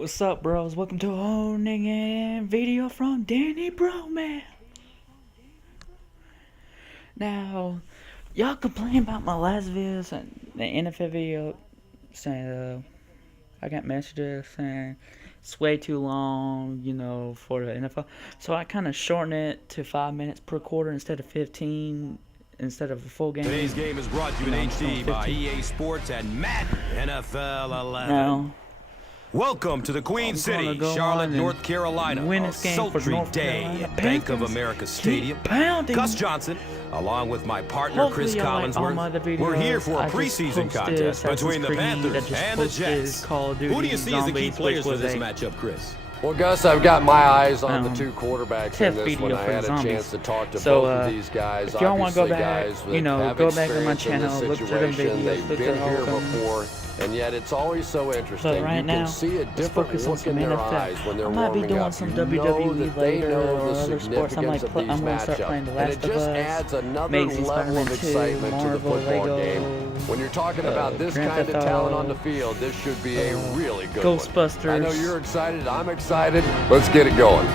What's up, bros? Welcome to a whole nigga video from Danny Bro, man. Now, y'all complain about my last videos and the NFL video saying I got messages saying it's way too long, you know, for the NFL. So I kind of shortened it to 5 minutes per quarter instead of 15, instead of a full game. Today's game is brought to you in HD by EA Sports and Madden NFL 11. Now, welcome to the Queen City, Charlotte, North Carolina. Win A this game for sultry North day Carolina. at Bank of America Stadium. Gus Johnson, along with my partner Hopefully Chris Collinsworth, we're here for a preseason contest between the Panthers and the Jets. Who do you see as the key players for this matchup, Chris? Well, Gus, I've got my eyes on the two quarterbacks in this one. I had a zombies. chance to talk to both of these guys. If y'all want to go back, guys you know, have go back on my experience channel, in look this through them situation. videos, They've look been at all here of them. before, and yet it's always so interesting. But right you now, can see a let's different focus on look some in their NFL. eyes when they're I might be warming doing up. some You know WWE that they later know or the other sports. I'm significance of these going to start playing The matchups, and Last it of just Us, adds another Amazing level of Spider-Man 2, excitement to the Marvel, football Lego, game. When you're talking about this Grand kind of Theft talent Auto, on the field, this should be a really good one. Ghostbusters. I know you're excited. I'm excited. Let's get it going.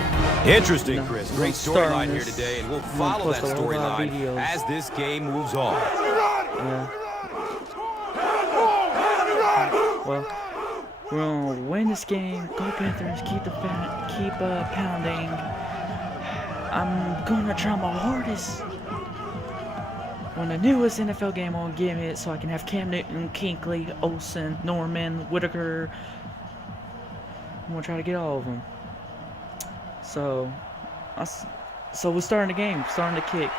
Interesting, Chris. Great start storyline on here this. today, and we'll I'm follow gonna that post a whole lot of storyline videos. as this game moves on. Yeah. Well, we're gonna win this game. Go Panthers! Keep pounding. I'm gonna try my hardest. When the newest NFL game, I'll give it so I can have Cam Newton, Kinkley, Olsen, Norman, Whitaker. I'm gonna try to get all of them. So we're starting the game, starting the kick.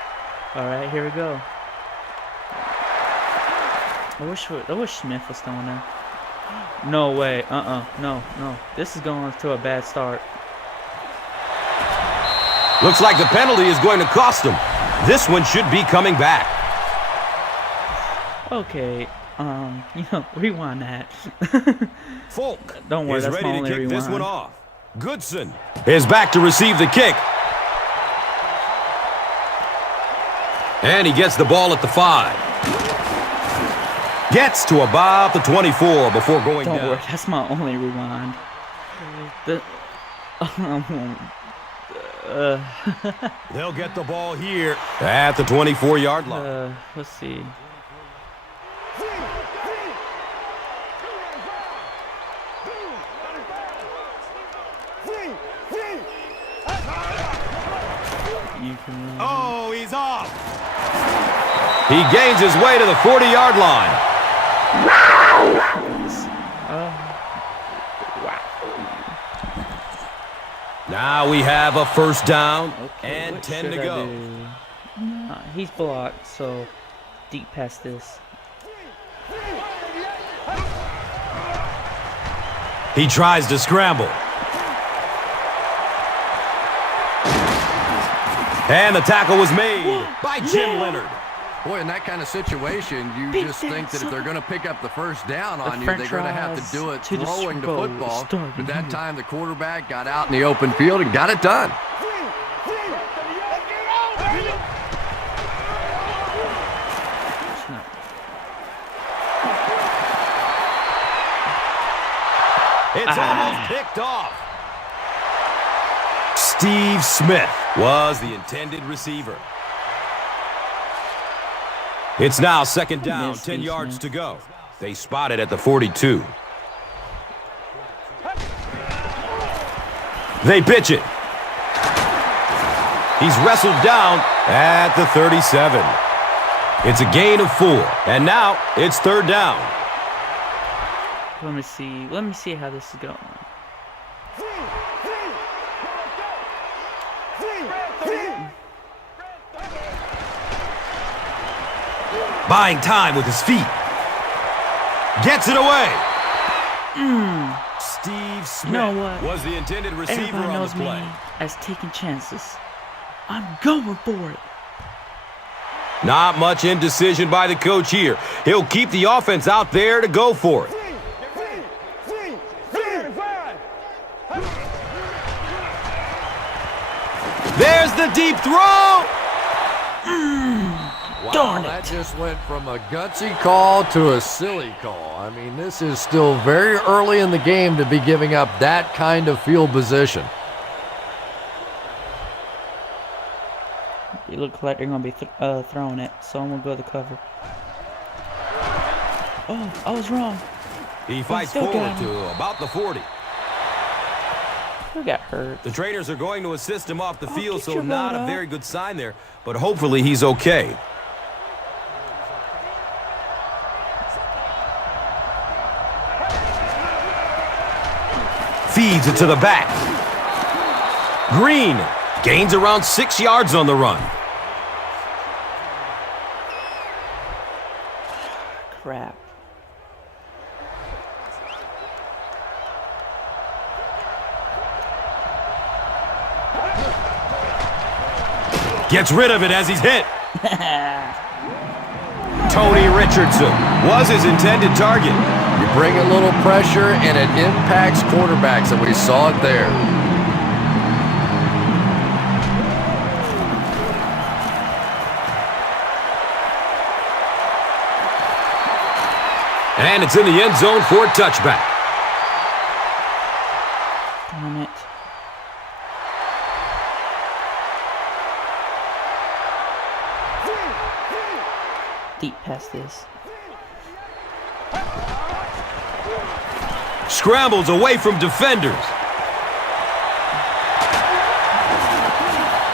All right, here we go. I wish Smith was still in there. No way. No. This is going to a bad start. Looks like the penalty is going to cost them. This one should be coming back. Okay. Rewind that. Folk Don't worry, is that's ready my to only kick this one rewind. off. Goodson is back to receive the kick. And he gets the ball at the 5. Gets to about the 24 before going Don't down. worry, that's my only rewind. They'll get the ball here at the 24-yard line. Let's see. Oh, he's off. He gains his way to the 40-yard line. Now we have a first down and 10 to go. He's blocked, so deep past this. He tries to scramble. And the tackle was made by Jim Leonard. Boy, in that kind of situation, you just think that if they're going to pick up the first down on you, they're going to have to do it throwing the football. But that time, the quarterback got out in the open field and got it done. It's almost picked off. Steve Smith was the intended receiver. It's now second down, 10 yards to go. They spot it at the 42. They pitch it. He's wrestled down at the 37. It's a gain of 4, and now it's third down. Let me see how this is going. Buying time with his feet. Gets it away. Steve Smith was the intended receiver Everybody on the knows play. me as taking chances. I'm going for it. Not much indecision by the coach here. He'll keep the offense out there to go for it. There's the deep throw. Wow, Darn it. That just went from a gutsy call to a silly call. I mean, this is still very early in the game to be giving up that kind of field position. It looks like they're going to be throwing it, so I'm going to go to the cover. Oh, I was wrong. He fights forward to about the 40. Who got hurt? The trainers are going to assist him off the field, so not a very good sign there, but hopefully he's okay. Feeds it to the back. Green gains around 6 yards on the run. Crap. Gets rid of it as he's hit. Tony Richardson was his intended target. You bring a little pressure and it impacts quarterbacks, and we saw it there. And it's in the end zone for a touchback. Darn it. Deep past this. Scrambles away from defenders.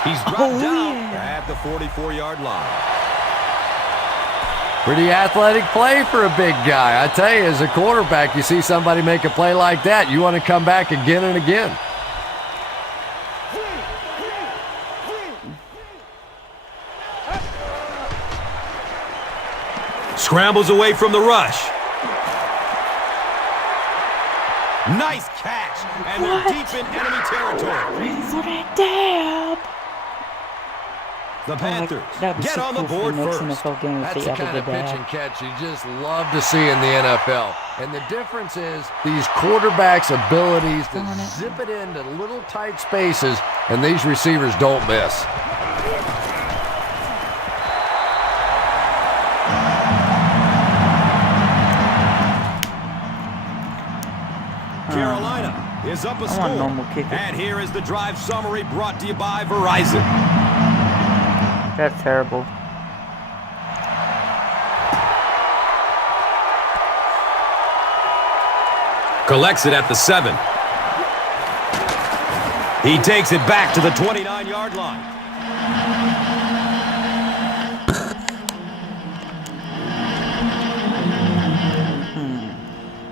He's dropped down at the 44-yard line. Pretty athletic play for a big guy. I tell you, as a quarterback, you see somebody make a play like that, you want to come back again and again. Scrambles away from the rush. Nice catch, and they're deep in enemy territory. Ready for that dab. The Panthers That'd be get so on cool the for board the next first. NFL game if That's they the ever kind did of pitch that. and catch you just love to see in the NFL. And the difference is these quarterbacks' abilities to zip it into little tight spaces, and these receivers don't miss. Carolina is up a score. normal kicker. And here is the drive summary brought to you by Verizon. That's terrible. Collects it at the 7. He takes it back to the 29-yard line.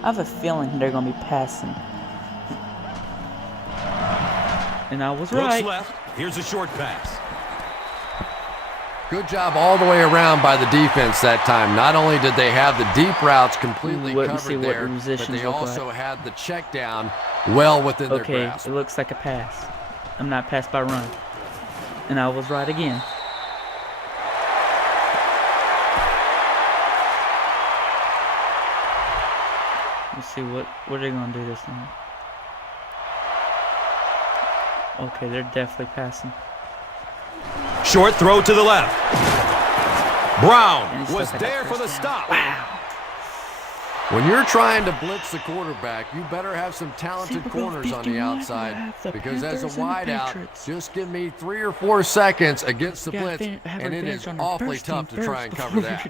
I have a feeling they're going to be passing. And I was right. Looks left. Here's a short pass. Good job all the way around by the defense that time. Not only did they have the deep routes completely covered there, but they also had the check down well within their grasp. It looks like a pass. I'm not pass by run. And I was right again. Let's see what are they going to do this time. Okay, they're definitely passing. Short throw to the left. Brown was there for the stop. Wow. When you're trying to blitz the quarterback, you better have some talented corners on the outside, because as a wideout, just give me 3 or 4 seconds against the blitz, and it is awfully tough to try and cover that.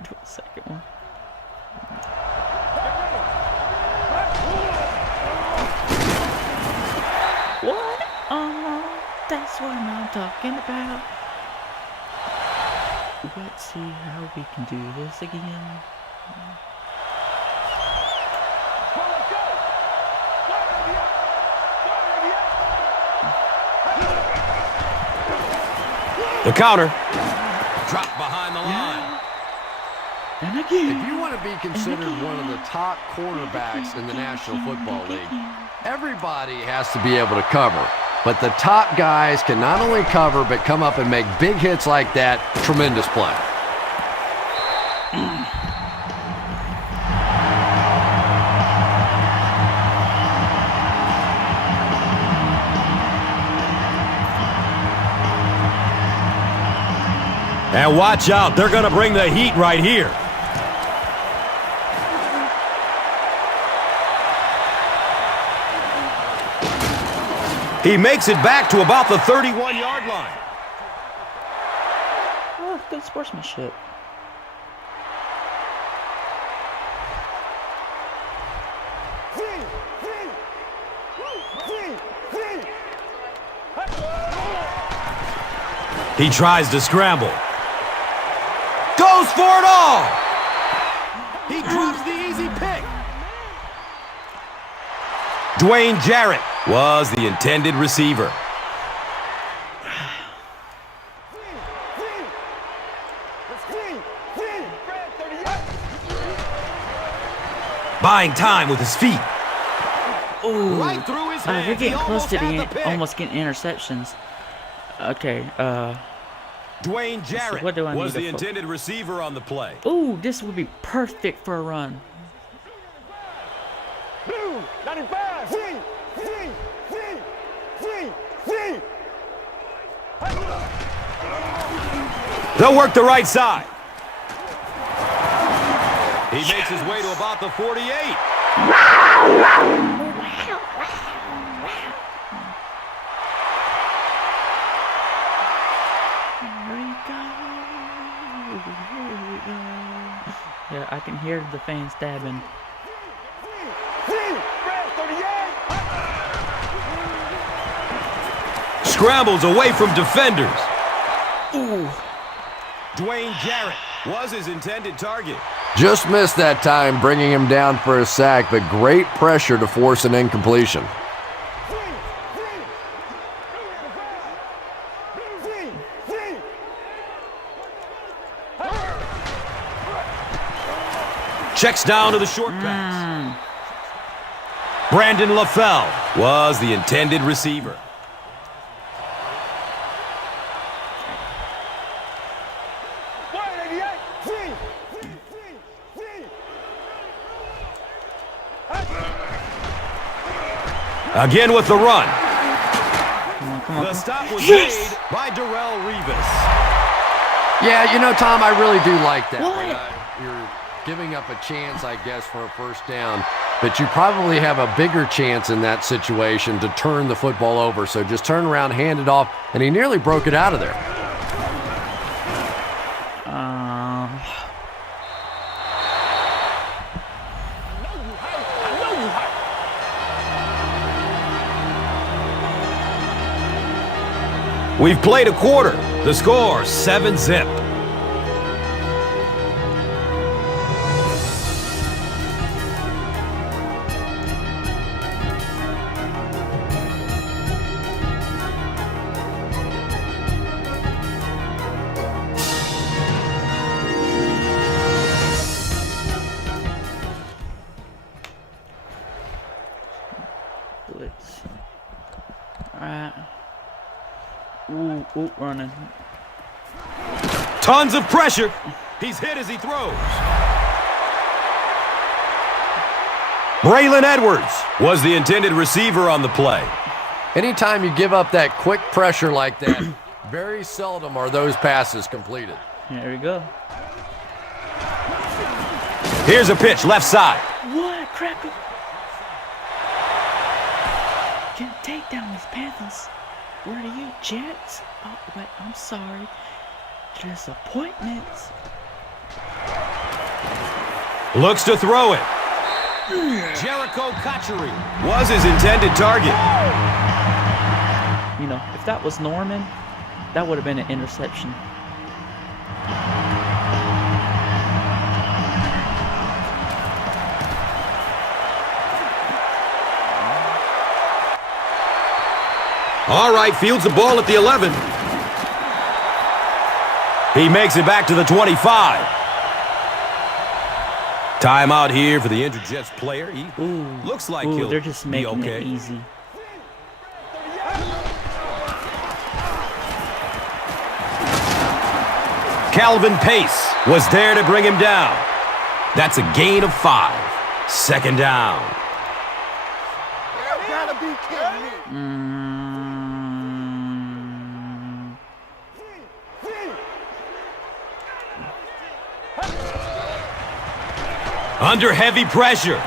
What? That's what I'm talking about. Let's see how we can do this again. The counter. Dropped behind the line. And again. If you want to be considered one of the top quarterbacks in the National Football League, everybody has to be able to cover. But the top guys can not only cover, but come up and make big hits like that. Tremendous play. And watch out, they're going to bring the heat right here. He makes it back to about the 31-yard line. Oh, good sportsmanship. He tries to scramble. Goes for it all. He drops the easy pick. Dwayne Jarrett was the intended receiver. Buying time with his feet. Ooh. Right through his hands. We're getting close to almost getting interceptions. Okay, Dwayne Jarrett what do I was need the intended receiver on the play. ooh, this would be perfect for a run. Blue, 95. They'll work the right side. He makes his way to about the 48. Yeah, I can hear the fans stabbing. Scrambles away from defenders. Ooh. Dwayne Jarrett was his intended target. Just missed that time, bringing him down for a sack, but great pressure to force an incompletion. Checks down to the short pass. Brandon LaFell was the intended receiver. Again with the run. Come on. The stop was made by Darrelle Revis. Yeah, you know, Tom, I really do like that. What? You're giving up a chance, I guess, for a first down, but you probably have a bigger chance in that situation to turn the football over. So just turn around, hand it off, and he nearly broke it out of there. We've played a quarter. The score, 7-zip. Blitz. Alright. Ooh, running. Tons of pressure. He's hit as he throws. Braylon Edwards was the intended receiver on the play. Anytime you give up that quick pressure like that, very seldom are those passes completed. There we go. Here's a pitch, left side. What? Crappy. Get a takedown, these Panthers. Where are you, Jets? Oh, wait, I'm sorry. Disappointments. Looks to throw it. Jericho Cotchery was his intended target. You know, if that was Norman, that would have been an interception. All right, fields the ball at the 11. He makes it back to the 25. Timeout here for the injured Jets player. He looks like he'll they're just making it easy. Calvin Pace was there to bring him down. That's a gain of 5. Second down. You gotta be kidding me. Under heavy pressure.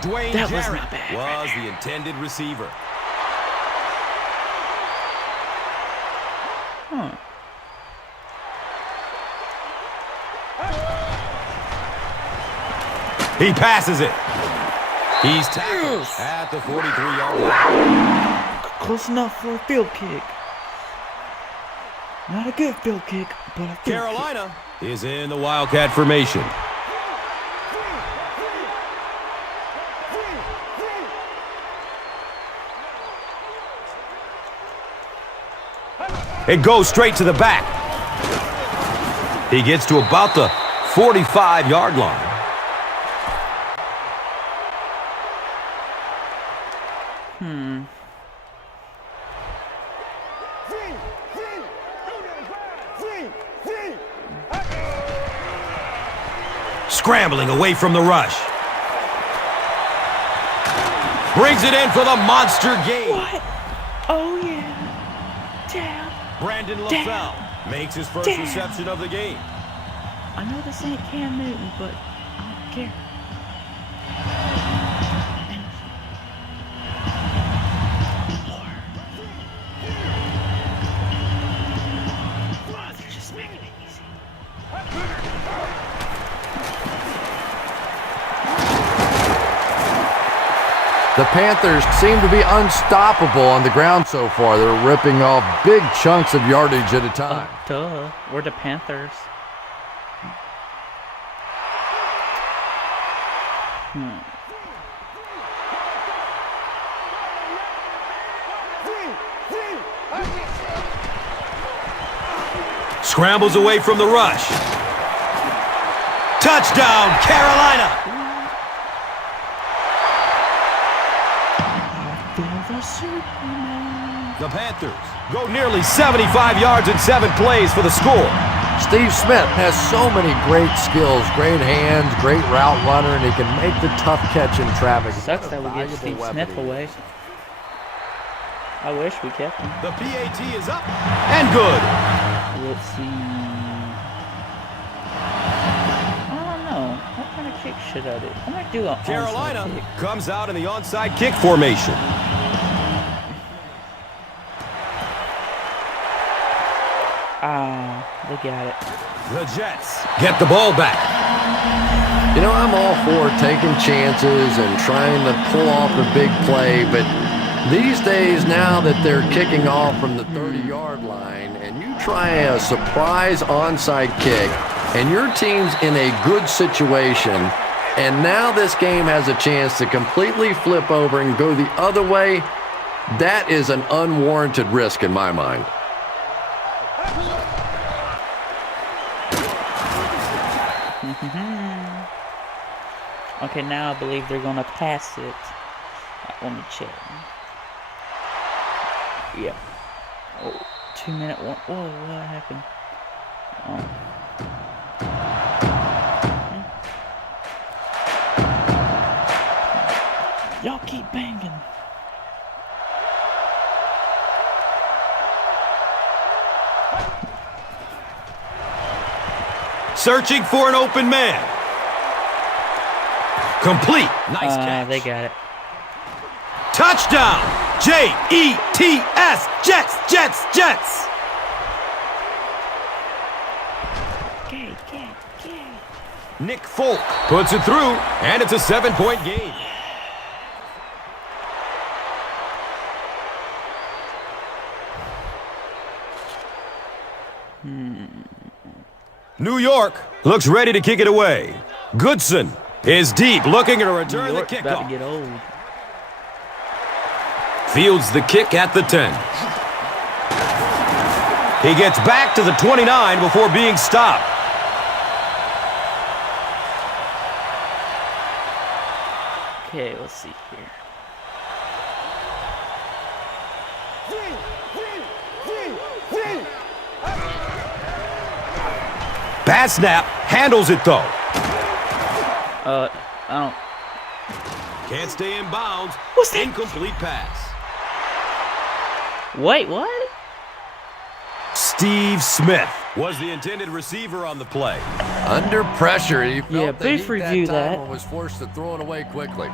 Dwayne That was Jarrett not bad. was the intended receiver. Huh. He passes it. He's tackled at the 43-yard line. Close enough for a field kick. Not a good field kick, but a field Carolina is in the Wildcat formation. It goes straight to the back. He gets to about the 45-yard line. Scrambling away from the rush. Brings it in for the monster gain. What? Oh, yeah. Down. Brandon LaFell makes his first reception of the game. I know this ain't Cam Newton, but I don't care. And more. Oh, they're just making it easy. The Panthers seem to be unstoppable on the ground so far. They're ripping off big chunks of yardage at a time. Duh. We're the Panthers. Scrambles away from the rush. Touchdown, Carolina! The Panthers go nearly 75 yards in 7 plays for the score. Steve Smith has so many great skills, great hands, great route runner, and he can make the tough catch in traffic. Sucks that we get Steve Smith away. I wish we kept him. The PAT is up and good. Let's see. I don't know. What kind of kick should I do? I might do an Carolina onside kick. comes out in the onside kick formation. Ah, they got it. The Jets get the ball back. You know, I'm all for taking chances and trying to pull off the big play, but these days, now that they're kicking off from the 30-yard line and you try a surprise onside kick and your team's in a good situation, and now this game has a chance to completely flip over and go the other way, that is an unwarranted risk in my mind. Okay, now I believe they're going to pass it. Let me check. Yeah. Oh, 2-minute one. Whoa, what happened? Y'all keep banging. Searching for an open man. Complete. Nice catch. They got it. Touchdown. J-E-T-S. Jets, Jets, Jets. Okay. Nick Folk puts it through, and it's a 7-point game. New York looks ready to kick it away. Goodson is deep, looking to return the York's about kickoff. to get old. Fields the kick at the 10. He gets back to the 29 before being stopped. Okay, let's see here. Bad snap, handles it though. I don't. Can't stay in bounds. What's that? Incomplete pass. Wait, what? Steve Smith was the intended receiver on the play. Under pressure, he felt the brief heat review that time and was forced to throw it away quickly.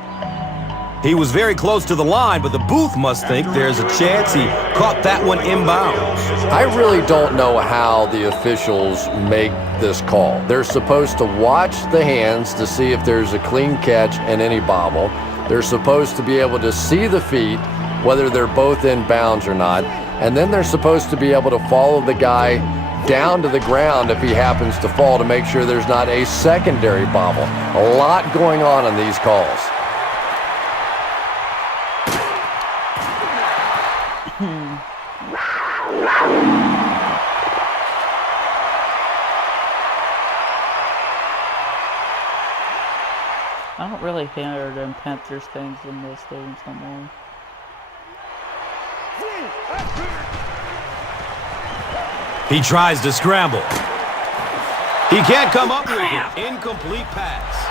He was very close to the line, but the booth must think there's a chance he caught that one inbounds. I really don't know how the officials make this call. They're supposed to watch the hands to see if there's a clean catch and any bobble. They're supposed to be able to see the feet, whether they're both in bounds or not. And then they're supposed to be able to follow the guy down to the ground if he happens to fall to make sure there's not a secondary bobble. A lot going on in these calls. I don't really hear them Panthers things in those stadiums no more. He tries to scramble. He can't come up with it. Incomplete pass.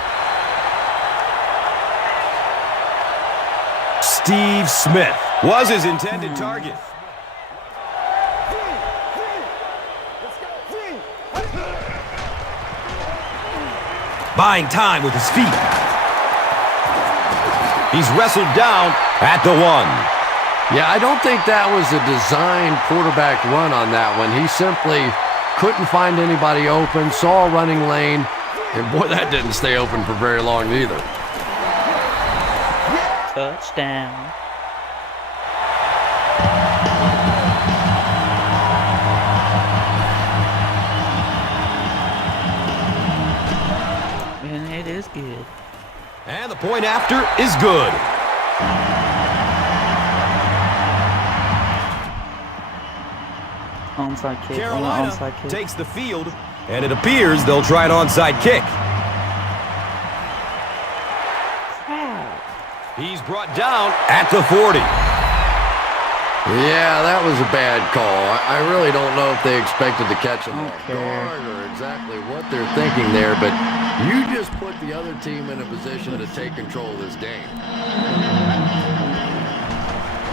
Steve Smith was his intended target. Buying time with his feet. He's wrestled down at the 1. Yeah, I don't think that was a designed quarterback run on that one. He simply couldn't find anybody open, saw a running lane, and boy, that didn't stay open for very long either. Touchdown. And it is good. And the point after is good. Onside kick. Carolina Onside kick. takes the field, and it appears they'll try an onside kick. He's brought down at the 40. Yeah, that was a bad call. I really don't know if they expected to catch him off Okay. guard or exactly what they're thinking there, but you just put the other team in a position to take control of this game.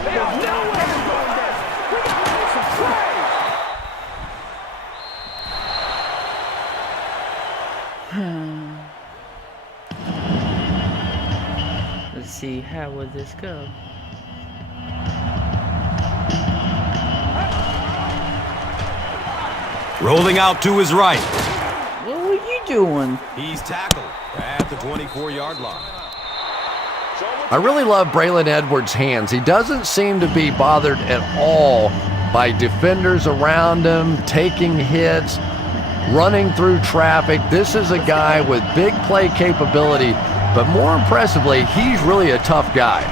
There's no way to go this. We got to make some plays. Let's see, how would this go? Rolling out to his right. What were you doing? He's tackled at the 24-yard line. I really love Braylon Edwards' hands. He doesn't seem to be bothered at all by defenders around him, taking hits, running through traffic. This is a guy with big play capability, but more impressively, he's really a tough guy.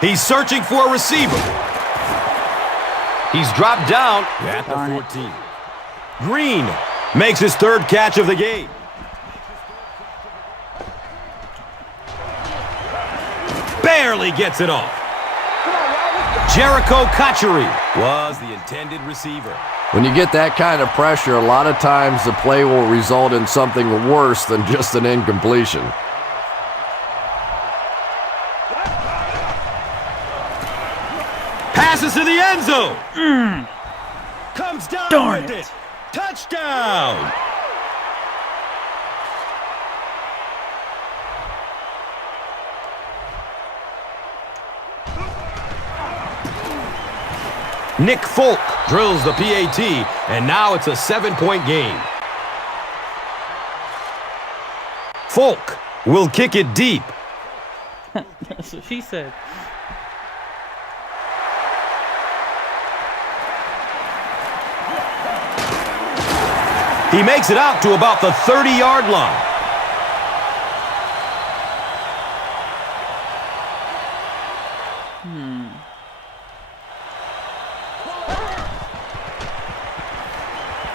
He's searching for a receiver. He's dropped down at the 14. Green makes his third catch of the game. Barely gets it off. Jericho Kachuri was the intended receiver. When you get that kind of pressure, a lot of times the play will result in something worse than just an incompletion. Passes to the end zone. Comes down with it. Touchdown. Nick Folk drills the PAT, and now it's a 7-point game. Folk will kick it deep. That's what she said. He makes it out to about the 30-yard line.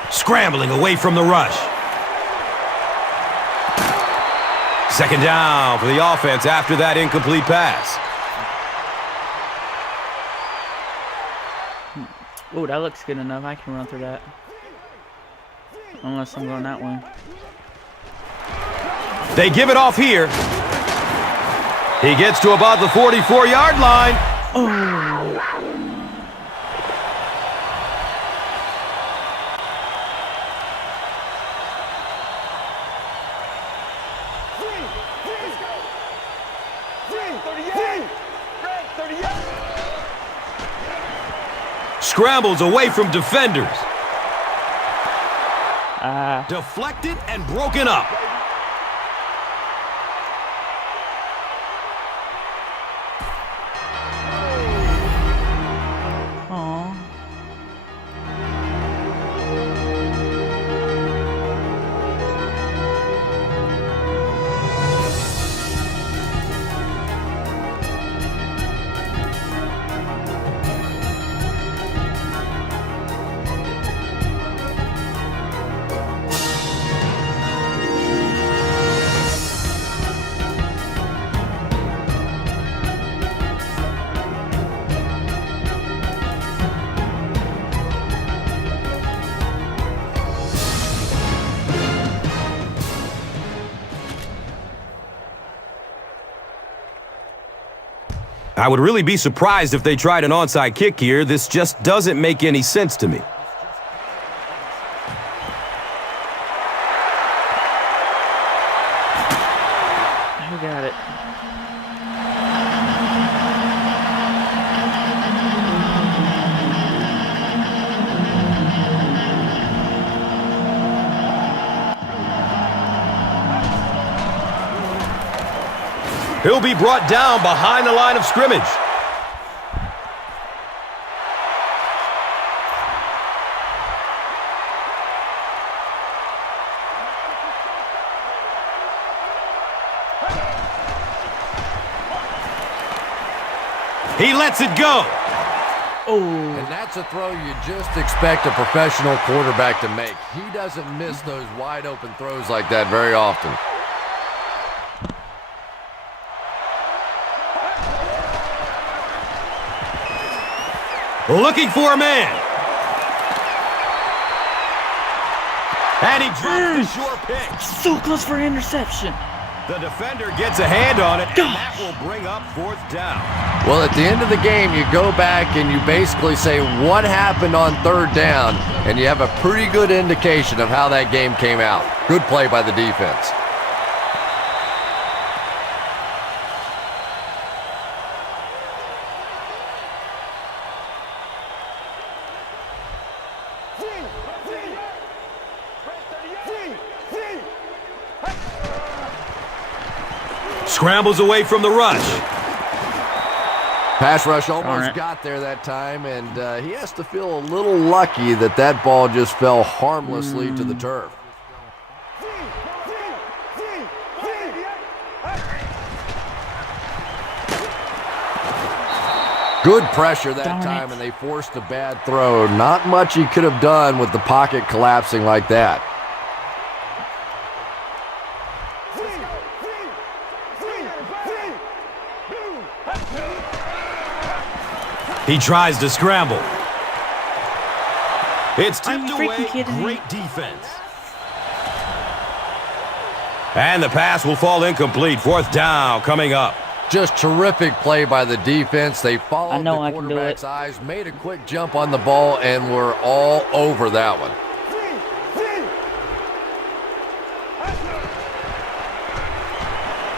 Scrambling away from the rush. Second down for the offense after that incomplete pass. Oh, that looks good enough. I can run through that. Unless I'm going that way. They give it off here. He gets to about the 44-yard line. Oh. Scrambles away from defenders. Deflected and broken up. Aw. I would really be surprised if they tried an onside kick here. This just doesn't make any sense to me. Who got it? He'll be brought down behind the line of scrimmage. He lets it go. Oh. And that's a throw you just expect a professional quarterback to make. He doesn't miss those wide open throws like that very often. Looking for a man. And he drops the short pick. So close for an interception. The defender gets a hand on it, and that will bring up 4th down. Well, at the end of the game, you go back and you basically say what happened on 3rd down, and you have a pretty good indication of how that game came out. Good play by the defense. Scrambles away from the rush. Pass rush almost got there that time, and he has to feel a little lucky that that ball just fell harmlessly to the turf. Good pressure that time, and they forced a bad throw. Not much he could have done with the pocket collapsing like that. He tries to scramble. It's tipped away. Great defense. And the pass will fall incomplete. 4th down coming up. Just terrific play by the defense. They followed the quarterback's eyes, made a quick jump on the ball, and were all over that one.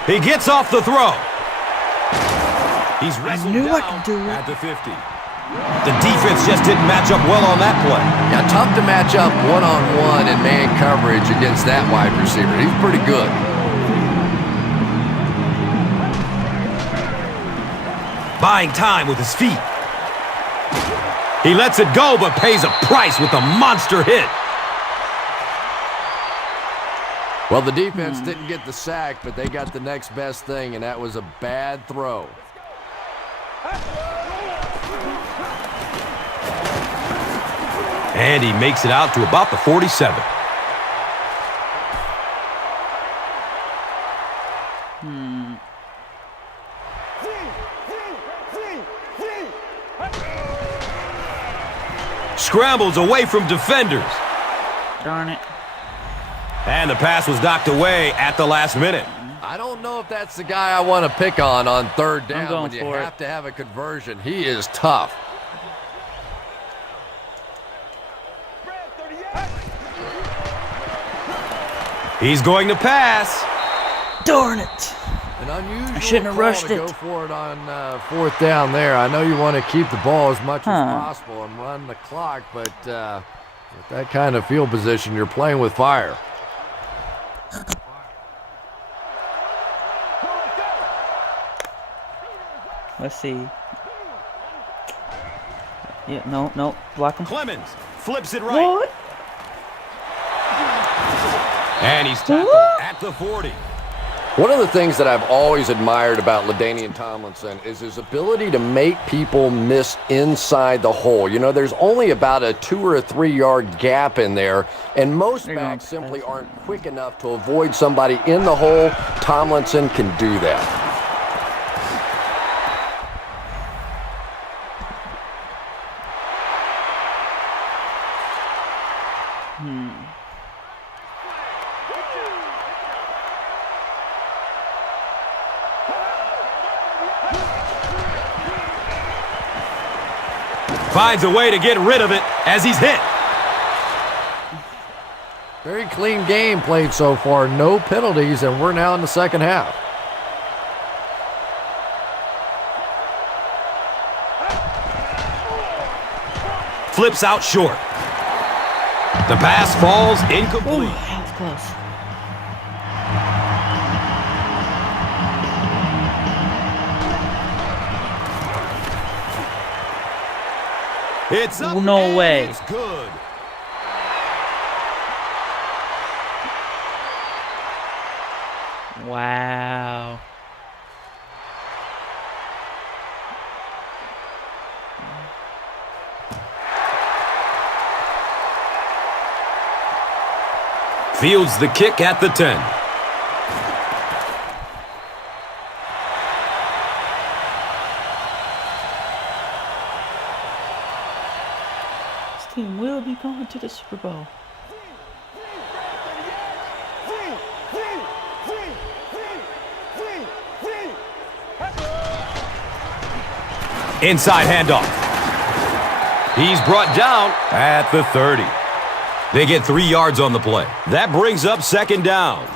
He gets off the throw. He's wrestled I down could do it. at the 50. The defense just didn't match up well on that play. Yeah, tough to match up one-on-one in man coverage against that wide receiver. He's pretty good. Buying time with his feet. He lets it go, but pays a price with a monster hit. Well, the defense didn't get the sack, but they got the next best thing, and that was a bad throw. And he makes it out to about the 47. Scrambles away from defenders. Darn it. And the pass was knocked away at the last minute. I don't know if that's the guy I want to pick on 3rd down when you for have to have a conversion. He is tough. He's going to pass. Darn it. An unusual I shouldn't have rushed to it. go for it on 4th down there. I know you want to keep the ball as much as possible and run the clock, but with that kind of field position, you're playing with fire. Let's see. Yeah, no, block him. Clemens flips it right. What? And he's tackled at the 40. One of the things that I've always admired about LaDainian Tomlinson is his ability to make people miss inside the hole. You know, there's only about a 2 or 3 yard gap in there, and most backs simply aren't quick enough to avoid somebody in the hole. Tomlinson can do that. Finds a way to get rid of it as he's hit. Very clean game played so far. No penalties, and we're now in the second half. Flips out short. The pass falls incomplete. That was close. It's up. No way. It's good. Wow. Fields the kick at the 10. This team will be going to the Super Bowl. Inside handoff. He's brought down at the 30. They get 3 yards on the play. That brings up second down.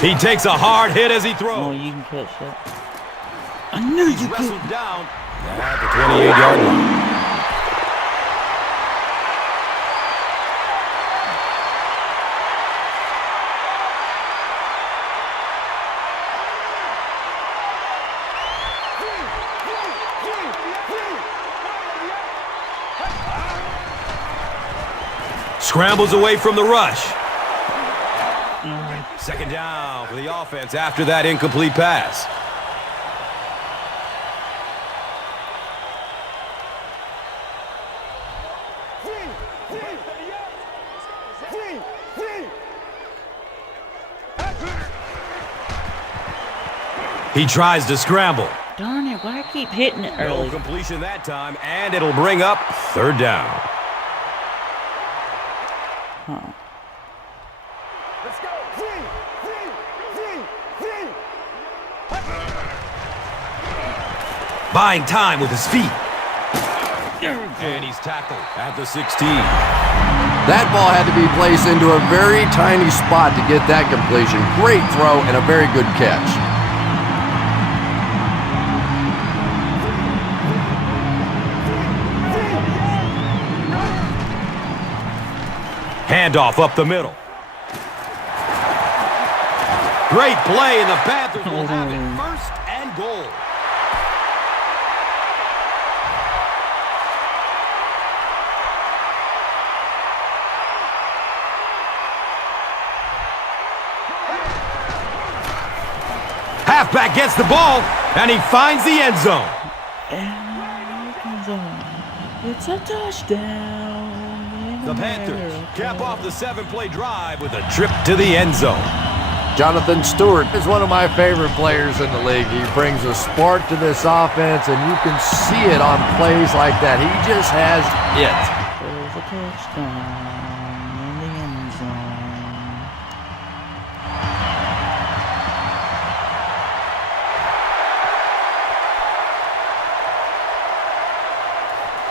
He takes a hard hit as he throws. Oh, you can catch that. I knew you could. Wrestled down at the 28-yard line. Scrambles away from the rush. Second down for the offense after that incomplete pass. He tries to scramble. Darn it, why I keep hitting it early? No completion that time, and it'll bring up third down. Huh. Let's go. Buying time with his feet. And he's tackled at the 16. That ball had to be placed into a very tiny spot to get that completion. Great throw and a very good catch. Handoff up the middle. Great play, and the Panthers will have it first and goal. Halfback gets the ball, and he finds the end zone. It's a touchdown. The Panthers cap off the 7-play drive with a trip to the end zone. Jonathan Stewart is one of my favorite players in the league. He brings a spark to this offense, and you can see it on plays like that. He just has it. There's a touchdown in the end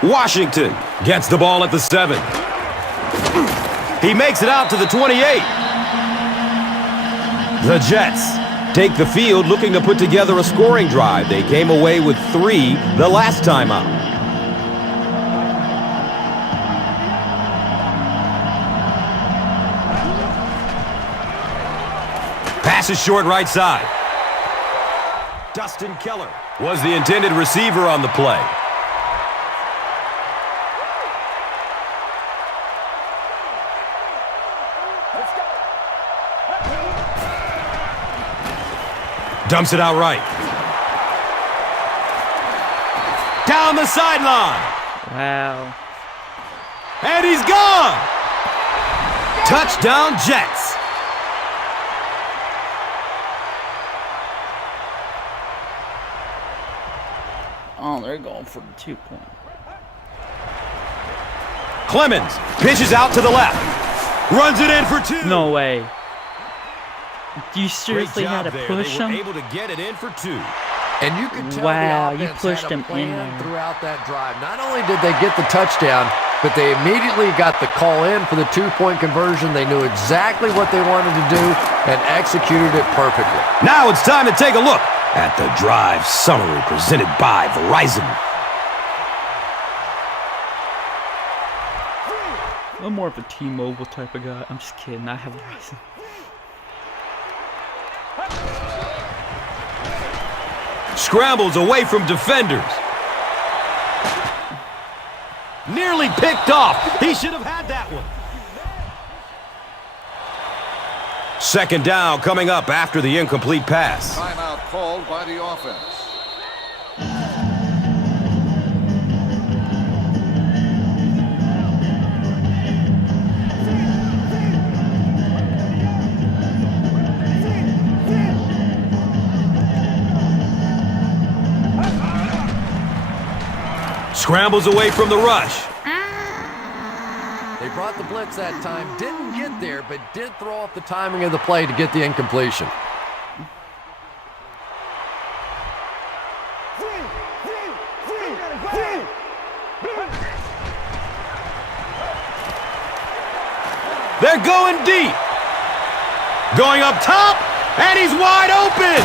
zone. Washington gets the ball at the 7. He makes it out to the 28. The Jets take the field looking to put together a scoring drive. They came away with 3 the last time out. Pass is short right side. Dustin Keller was the intended receiver on the play. Dumps it out right. Down the sideline. Wow. And he's gone. Touchdown Jets. Oh, they're going for the 2-point. Clemens pitches out to the left. Runs it in for 2. No way. You Great seriously had job to there. push They were him? able to get it in for 2. And you can tell Wow, the you offense pushed had a him in plan there. throughout that drive. Not only did they get the touchdown, but they immediately got the call in for the 2-point conversion. They knew exactly what they wanted to do and executed it perfectly. Now it's time to take a look at the drive summary presented by Verizon. I'm more of a T-Mobile type of guy. I'm just kidding. I have Verizon. Scrambles away from defenders. Nearly picked off. He should have had that one. Second down coming up after the incomplete pass. Timeout called by the offense. Scrambles away from the rush. They brought the blitz that time, didn't get there, but did throw off the timing of the play to get the incompletion. They're going deep. Going up top, and he's wide open.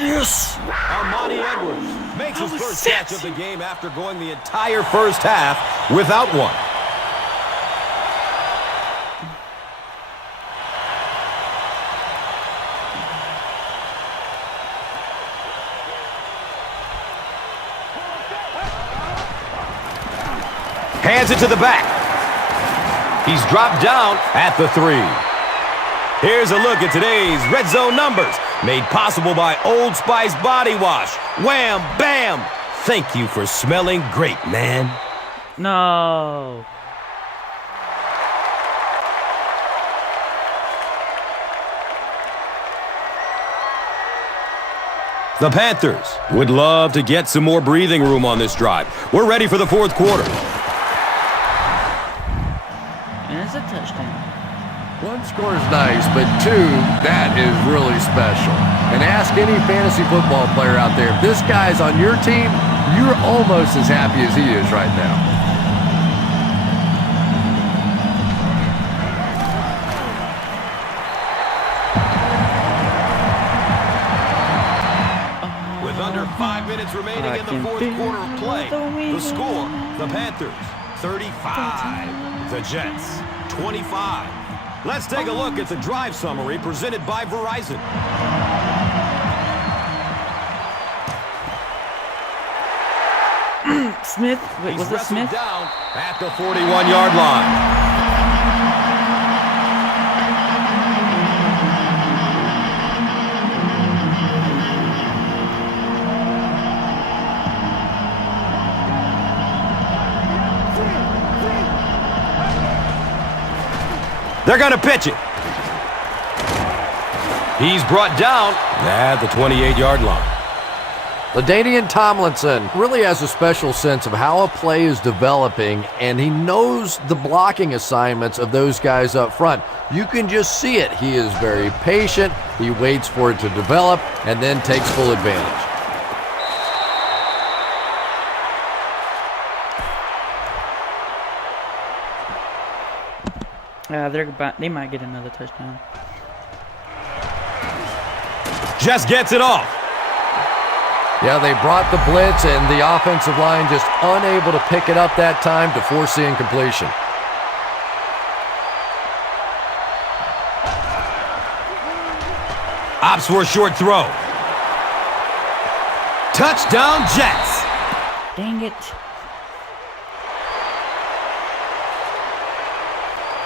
Yes! Armani Edwards makes his first catch of the game after going the entire first half without one. Hands it to the back. He's dropped down at the 3. Here's a look at today's Red Zone numbers, made possible by Old Spice Body Wash. Wham, bam! Thank you for smelling great, man. No. The Panthers would love to get some more breathing room on this drive. We're ready for the fourth quarter. And it's a touchdown. One score is nice, but 2, that is really special. And ask any fantasy football player out there, if this guy's on your team, you're almost as happy as he is right now. With under 5 minutes remaining in the fourth quarter of play, the score, the Panthers 35, the Jets 25. Let's take a look at the drive summary presented by Verizon. Smith? Wait, was He's it Smith? down at the 41-yard line. They're going to pitch it. He's brought down at the 28-yard line. LaDainian Tomlinson really has a special sense of how a play is developing, and he knows the blocking assignments of those guys up front. You can just see it. He is very patient. He waits for it to develop and then takes full advantage. They might get another touchdown. Just gets it off. Yeah, they brought the blitz, and the offensive line just unable to pick it up that time to force the incompletion. Opts for a short throw. Touchdown, Jets. Dang it.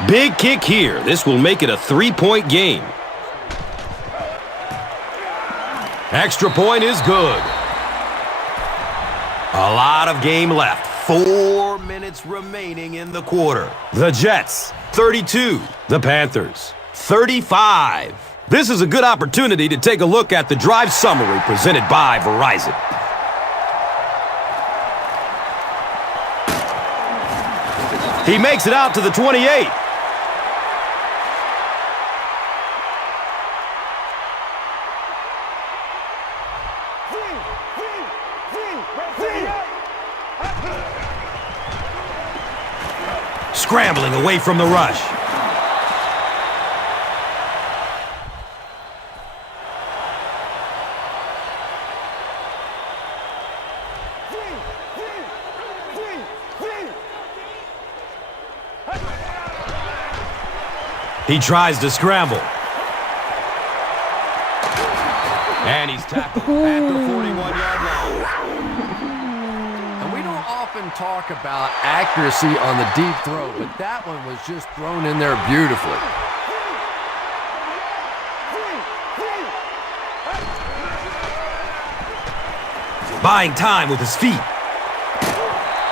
Big kick here. This will make it a 3-point game. Extra point is good. A lot of game left. 4 minutes remaining in the quarter. The Jets, 32. The Panthers, 35. This is a good opportunity to take a look at the drive summary presented by Verizon. He makes it out to the 28. Scrambling away from the rush. He tries to scramble. And he's tackled at the 41-yard line. And we don't often talk about accuracy on the deep throw, but that one was just thrown in there beautifully. Buying time with his feet.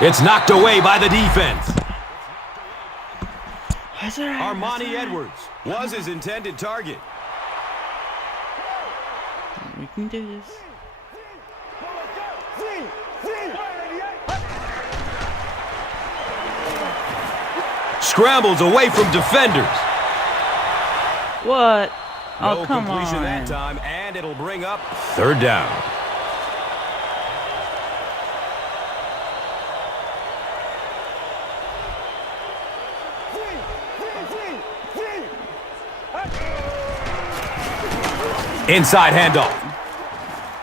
It's knocked away by the defense. Armani Edwards was his intended target. We can do this. Scrambles away from defenders. What? Oh, No come completion on. that time, and it'll bring up third down. Inside handoff.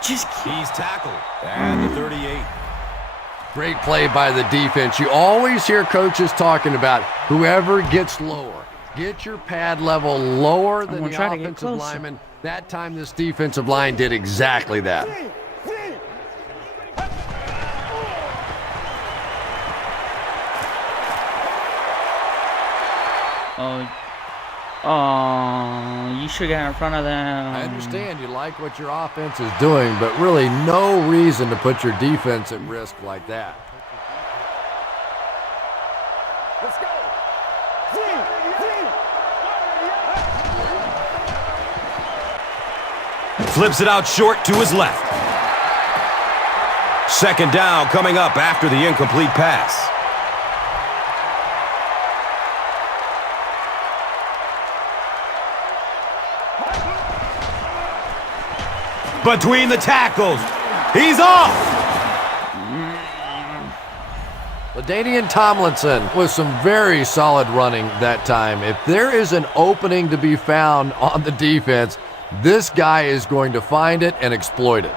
Just keep. He's tackled at the 38. Great play by the defense. You always hear coaches talking about whoever gets lower. Get your pad level lower than the try to get offensive closer. lineman. That time this defensive line did exactly that. Oh, you should get in front of them. I understand you like what your offense is doing, but really no reason to put your defense at risk like that. Let's go. Flips it out short to his left. Second down coming up after the incomplete pass. Between the tackles. He's off. LaDainian Tomlinson with some very solid running that time. If there is an opening to be found on the defense, this guy is going to find it and exploit it.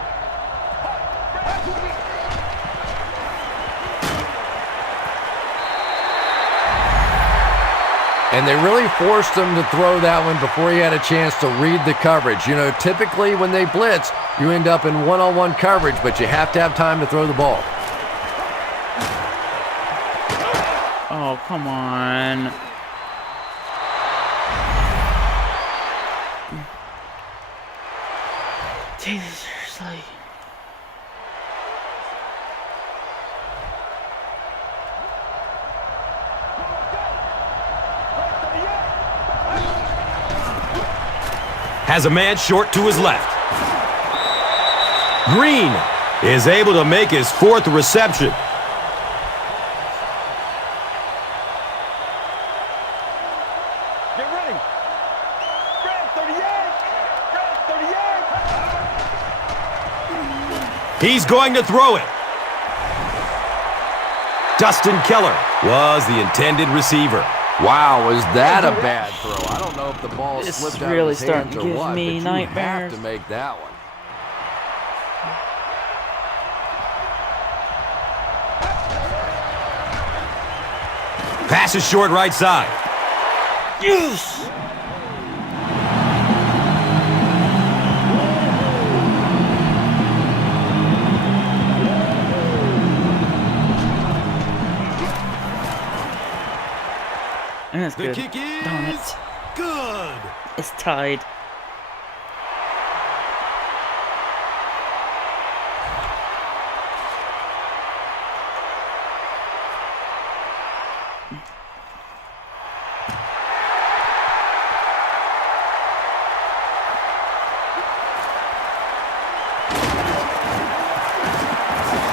And they really forced him to throw that one before he had a chance to read the coverage. You know, typically when they blitz, you end up in one-on-one coverage, but you have to have time to throw the ball. Oh, come on. Take this seriously. has a man short to his left. Green is able to make his 4th reception. Get ready. Red 38. Red 38. He's going to throw it. Dustin Keller was the intended receiver. Wow, was that a bad throw? I don't know if the ball This slipped is out really of his starting hands to or give what, me but you have nightmares. to make that one. Pass is short right side. Yes! And that's The good. kick Darn is it. good. It's tied.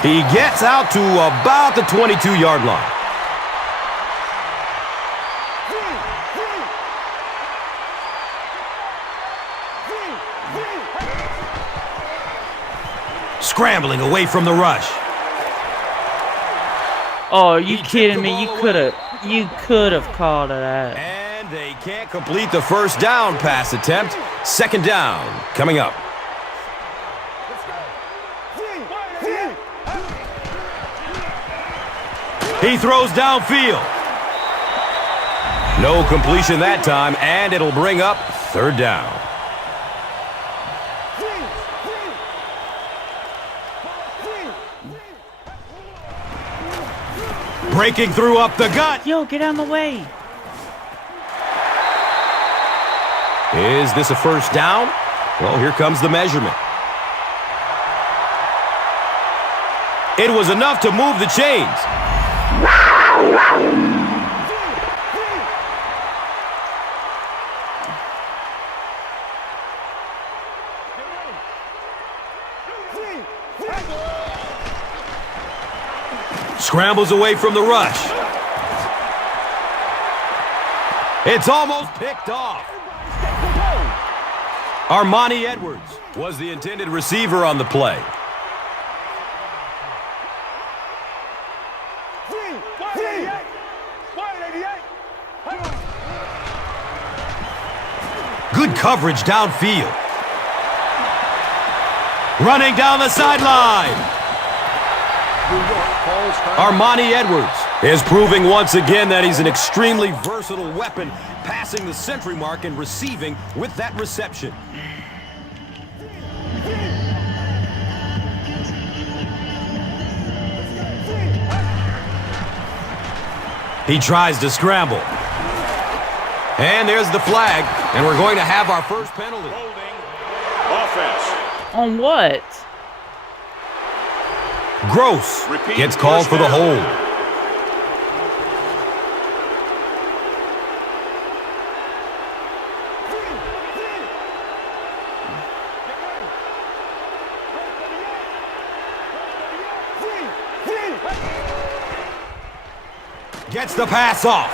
He gets out to about the 22-yard line. Scrambling away from the rush. Oh, are you He kidding took the me? ball You could have called it out. And they can't complete the first down pass attempt. 2nd down coming up. He throws downfield. No completion that time, and it'll bring up 3rd down. Breaking through up the gut. Yo, get out of the way. Is this a first down? Well, here comes the measurement. It was enough to move the chains. Scrambles away from the rush. It's almost picked off. Armani Edwards was the intended receiver on the play. Good coverage downfield. Running down the sideline. Armani Edwards is proving once again that he's an extremely versatile weapon, passing the century mark and receiving with that reception. He tries to scramble. And there's the flag, and we're going to have our first penalty. Offense. On what? Gross Repeat gets called for the first down. hold. Gets the pass off.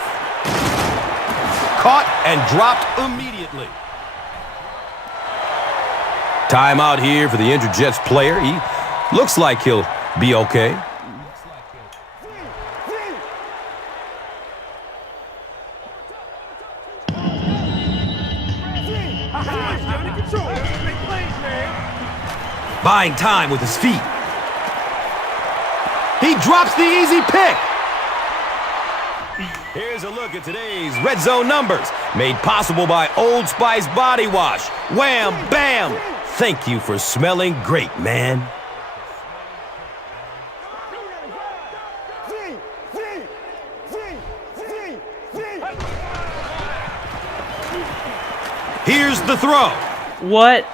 Caught and dropped immediately. Timeout here for the injured Jets player. He looks like he'll be okay. Buying time with his feet. He drops the easy pick. Here's a look at today's Red Zone numbers, made possible by Old Spice Body Wash. Wham, bam! Thank you for smelling great, man. Here's the throw. What?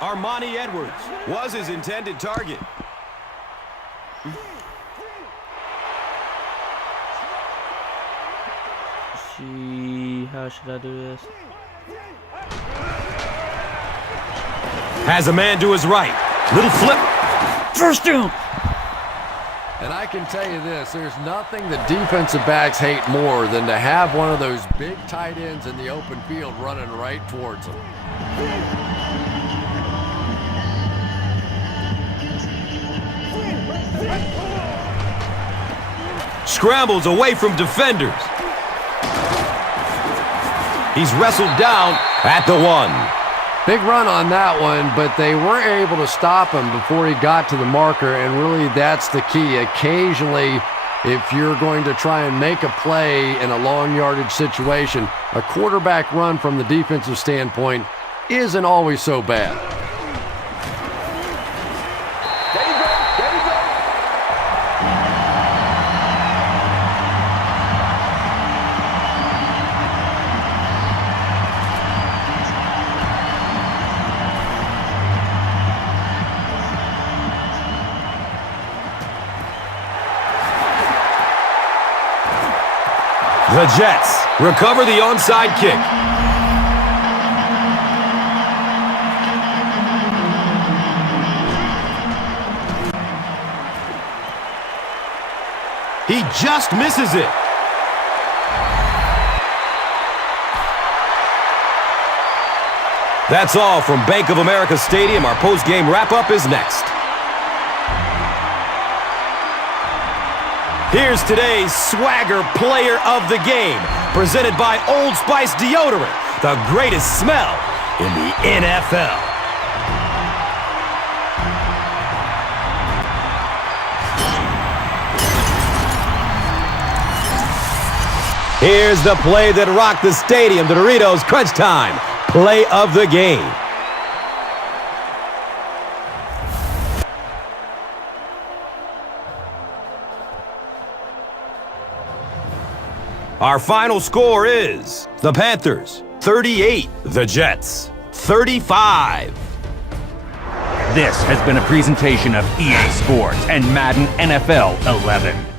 Armani Edwards was his intended target. How should I do this? Has a man to his right. Little flip. First down. And I can tell you this, there's nothing the defensive backs hate more than to have one of those big tight ends in the open field running right towards them. Scrambles away from defenders. He's wrestled down at the 1. Big run on that one, but they weren't able to stop him before he got to the marker, and really that's the key. Occasionally, if you're going to try and make a play in a long yardage situation, a quarterback run from the defensive standpoint isn't always so bad. There you go. There you go. The Jets recover the onside kick. He just misses it. That's all from Bank of America Stadium. Our post-game wrap-up is next. Here's today's Swagger Player of the Game, presented by Old Spice Deodorant, the greatest smell in the NFL. Here's the play that rocked the stadium, the Doritos Crunch Time Play of the Game. Our final score is the Panthers 38, the Jets 35. This has been a presentation of EA Sports and Madden NFL 11.